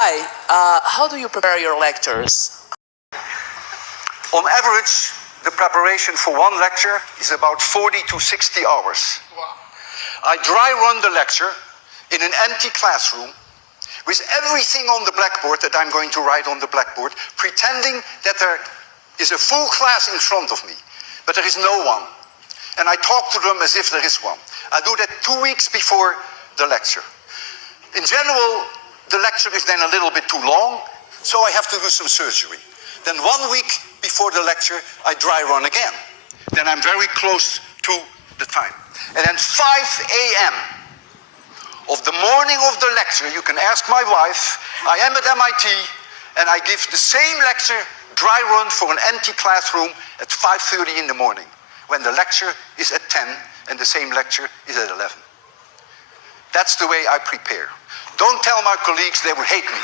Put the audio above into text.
Hi, how do you prepare your lectures? On average, the preparation for one lecture is about 40 to 60 hours. Wow. I dry run the lecture in an empty classroom with everything on the blackboard that I'm going to write on the blackboard, pretending that there is a full class in front of me, but there is no one. And I talk to them as if there is one. I do that 2 weeks before the lecture. In general, the lecture is then a little bit too long, so I have to do some surgery. Then 1 week before the lecture, I dry run again. Then I'm very close to the time. And then 5 a.m. of the morning of the lecture, you can ask my wife, I am at MIT, and I give the same lecture, dry run for an empty classroom at 5:30 in the morning, when the lecture is at 10 and the same lecture is at 11. That's the way I prepare. Don't tell my colleagues, they will hate me.